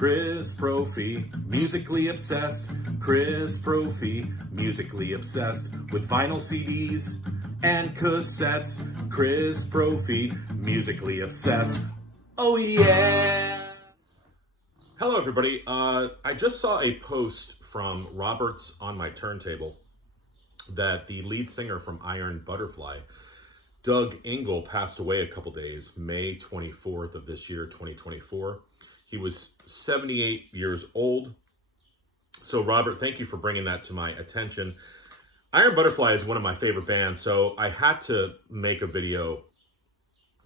Chris Brophy, musically obsessed. Chris Brophy, musically obsessed with vinyl CDs and cassettes. Chris Brophy, musically obsessed. Oh yeah! Hello everybody. I just saw a post from Roberts on my turntable that the lead singer from Iron Butterfly, Doug Ingle, passed away a couple days, May 24th of this year, 2024. He was 78 years old. So Robert, thank you for bringing that to my attention. Iron Butterfly is one of my favorite bands, so I had to make a video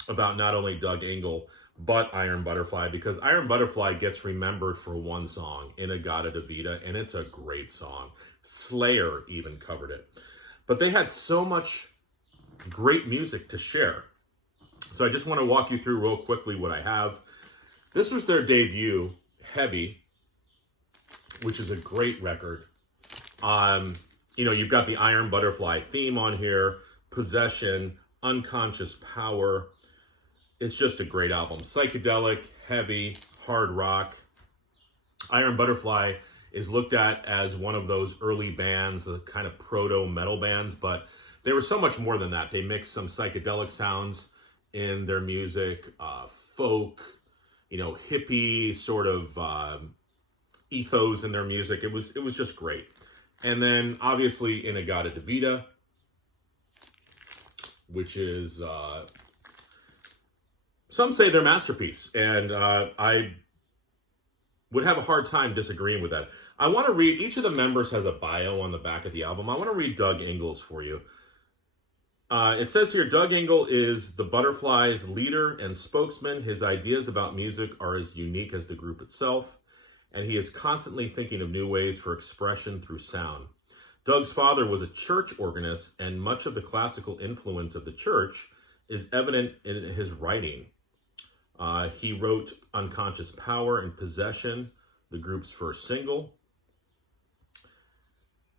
about not only Doug Ingle, but Iron Butterfly, because Iron Butterfly gets remembered for one song, In-A-Gadda-Da-Vida, and it's a great song. Slayer even covered it. But they had so much great music to share. So I just want to walk you through real quickly what I have. This was their debut, Heavy, which is a great record. You've got the Iron Butterfly theme on here, Possession, Unconscious Power. It's just a great album. Psychedelic, heavy, hard rock. Iron Butterfly is looked at as one of those early bands, the kind of proto-metal bands, but they were so much more than that. They mixed some psychedelic sounds in their music, folk, hippie sort of ethos in their music. It was just great. And then obviously In-A-Gadda-Da-Vida, which is some say their masterpiece, and I would have a hard time disagreeing with that. I want to read, each of the members has a bio on the back of the album. I want to read Doug Ingle's for you. It says here, Doug Ingle is the Butterfly's leader and spokesman. His ideas about music are as unique as the group itself, and he is constantly thinking of new ways for expression through sound. Doug's father was a church organist, and much of the classical influence of the church is evident in his writing. He wrote Unconscious Power and Possession, the group's first single.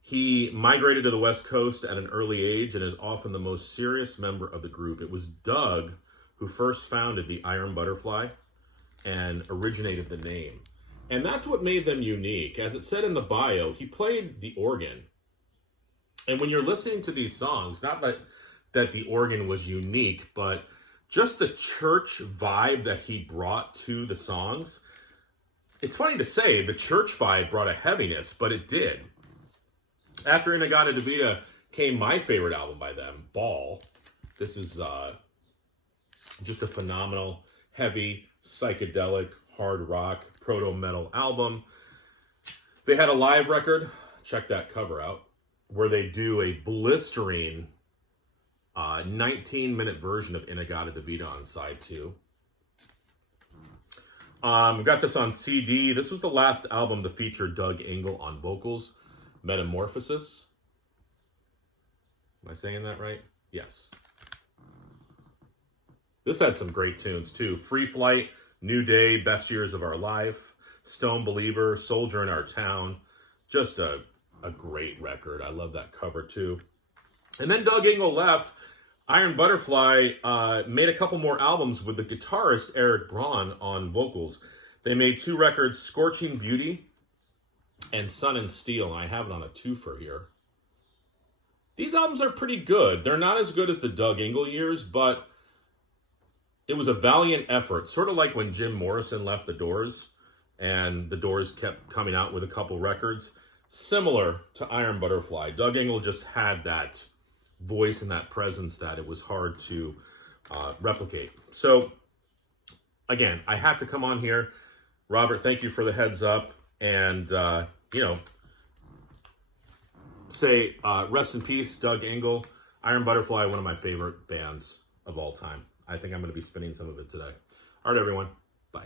He migrated to the West Coast at an early age and is often the most serious member of the group. It was Doug who first founded the Iron Butterfly and originated the name. And that's what made them unique. As it said in the bio, he played the organ. And when you're listening to these songs, not that the organ was unique, but just the church vibe that he brought to the songs. It's funny to say the church vibe brought a heaviness, but it did. After In-A-Gadda-Da-Vida came my favorite album by them, Ball. This is just a phenomenal, heavy, psychedelic, hard rock, proto-metal album. They had a live record, check that cover out, where they do a blistering 19-minute version of In-A-Gadda-Da-Vida on side 2. We got this on CD. This was the last album to feature Doug Ingle on vocals, Metamorphosis. Am I saying that right? Yes. This had some great tunes too. Free Flight, New Day, Best Years of Our Life, Stone Believer, Soldier in Our Town. Just a great record. I love that cover too. And then Doug Ingle left. Iron Butterfly made a couple more albums with the guitarist Eric Braun on vocals. They made 2 records, Scorching Beauty and Sun and Steel, and I have it on a twofer here. These albums are pretty good. They're not as good as the Doug Ingle years, but it was a valiant effort, sort of like when Jim Morrison left the Doors, and the Doors kept coming out with a couple records. Similar to Iron Butterfly, Doug Ingle just had that voice and that presence that it was hard to replicate. So, again, I had to come on here. Robert, thank you for the heads up. And, say rest in peace, Doug Ingle. Iron Butterfly, one of my favorite bands of all time. I think I'm going to be spinning some of it today. All right, everyone. Bye.